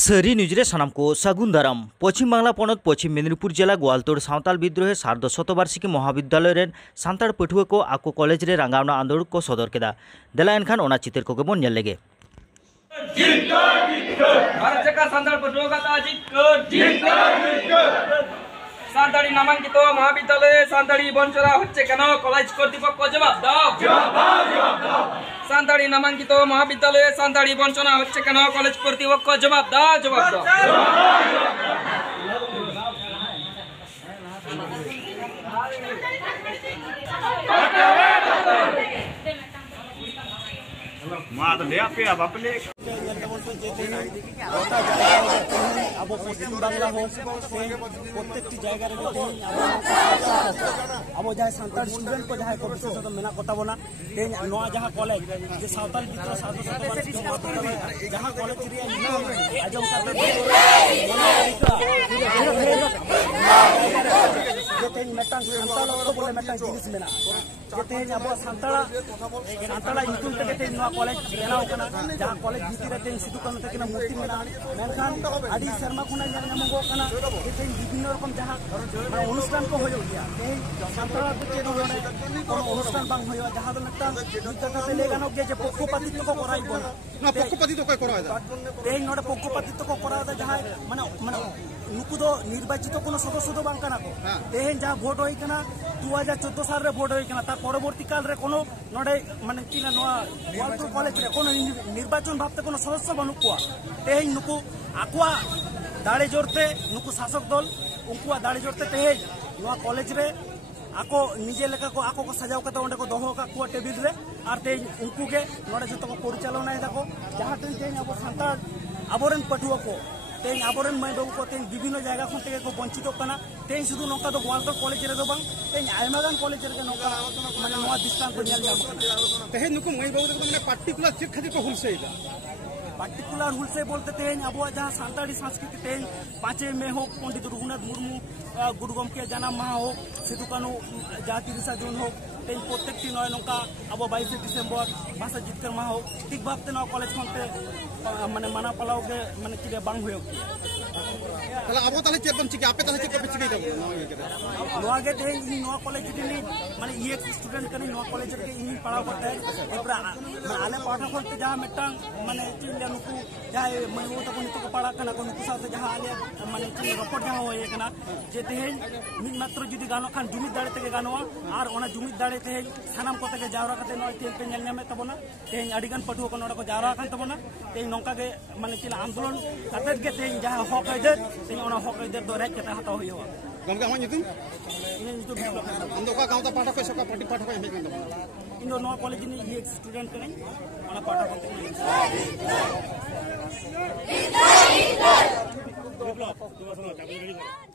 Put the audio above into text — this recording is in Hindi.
सरी न्यूजरे सानाम को सागुन दाराम पश्चिम बांगला पनत पश्चिम मेदिनीपुर जिला गोवालतोड़ सावताल विद्रोहे सार्ध शतबार्षिकी महाविद्यालय रेन सान्ताड़ पठुआ को आको कॉलेज रे रंगावना आंदोलन को सदर केदा देला एनखान ओना चित्र को गेबोन नेल लेगे सान्ताड़ी नामांकित महाविद्यालय सान्ताड़ी बंचरा होच्छे केन कलेज कर्तृपक्ष जवाब दाओ। सान्ताड़ी नामांकित महाविद्यालय सान्ताड़ी बंचना होच्छे केन कलेज कर्तृपक्ष जवाब दाओ। मां तो ले आपे अब अपने अब पश्चिम बांगला हो प्रत्येक जगह अब जहाँ सान्ताड़ स्टूडेंट को जहाँ विशेषत मेना कोताबोना जहाँ कॉलेज जो सावताल विद्रोह जहाँ कॉलेज आजम बोले जिनिस मेना तेज अब सान्ताड़ा इंटूम कॉलेज बनाव जहाँ कॉलेज भीतर सिदू कानू मूर्ति मेना मेनखान आदि शर्मा खुना नामोगो विभिन्न रकम जहाँ अनुष्ठान को गया सान्ताड़ा चेद अनुष्ठान बांग जहाँ दो ले गानो जे पक्षपातित्व को तेज नोडे पक्षपातित्व को जहाँ माने नुकु दो निर्वाचित को सदस्य दो बांग को तेज जहाँ भोट होना 2014 साल रे भोट होना तार परवर्ती काल रे कोनो नोडे माने किना नोआ गोवालतोड़ कॉलेज रे कोनो निर्वाचन भावते कोनो सदस्य बनू को तेज नुकु आकुआ दाड़े जोरते नुकु शासक दल उनकुआ दाड़े जोरते तेज नोआ कॉलेज रे आको निजे लेका को आको को सजाव कते ओंडे को दोहो का कुआ टेबिल रे आर तेज उनकु के नोडे जतो को परिचालना दाको जहाँ तेज अब सान्ताड़ आबोरेन पठुआ को तेज आबोरेन माई बाबू को तेज विभिन्न जगह खन तेज को वंचित करना तेज शुद्ध नौका तो गोवालतोड़ कॉलेज रे बांग तेज आयमागान कॉलेज रे नौका माने नोआ दृष्टांत को नेल जाम तेज नुकु माई बाबू को माने पार्टिकुलर चेक खातिर को हुलसे पार्टिकुलर रूल से बोलते तेज अब जहाँ सान्ताड़ी संस्कृति तेज 5 मई हो पंडित रघुनाथ मुर्मू गुरु गमके जाना माह हो सिदू कानू जहाँ 30 जून हो तेज प्रत्येक नय नौका अब 22 डिसेम्बर भाषा जितकर माह हो ठीक भावते नौ कॉलेज खनते माने माना पलाव के माने कि बांग हुए ताला अब ताले चेक बंची के आपे ताले चेक बंची दे नोआ के तेज नोआ कॉलेज दिनी माने ये स्टूडेंट कने नोआ कॉलेज के इन पढ़ाव करते हैं एपरा आले पाठा खनते जहाँ मेटांग माने चिल्ला नुकु जहाँ मई तक नितो को पढ़ा कना को नुकु साथे जहाँ आले माने चिल्ला रपट जहाँ होए कना जे तेज मिद मात्र जुदी गानो खान जुमिद दाड़े तके गानोआ आर ओना जुमिद दाड़े तेज सानाम को तके जावरा कते नोय तेज पे नेल नामे तबोना तेज अडिगान पठुआ को नोडा को जावरा कान तबोना तेज नौका के माने चिल्ला आंदोलन कते के तेज जहाँ हक आइदर तेज ओना हक आइदर दो रेक कते हता होइवा गमके हम नितुम इन नितुम अंदो का गांव ता पाठक को सका पार्टी पाठक हे गंद इन नोआ कॉलेज नि ये स्टूडेंट कने ओना पाठा करते हैं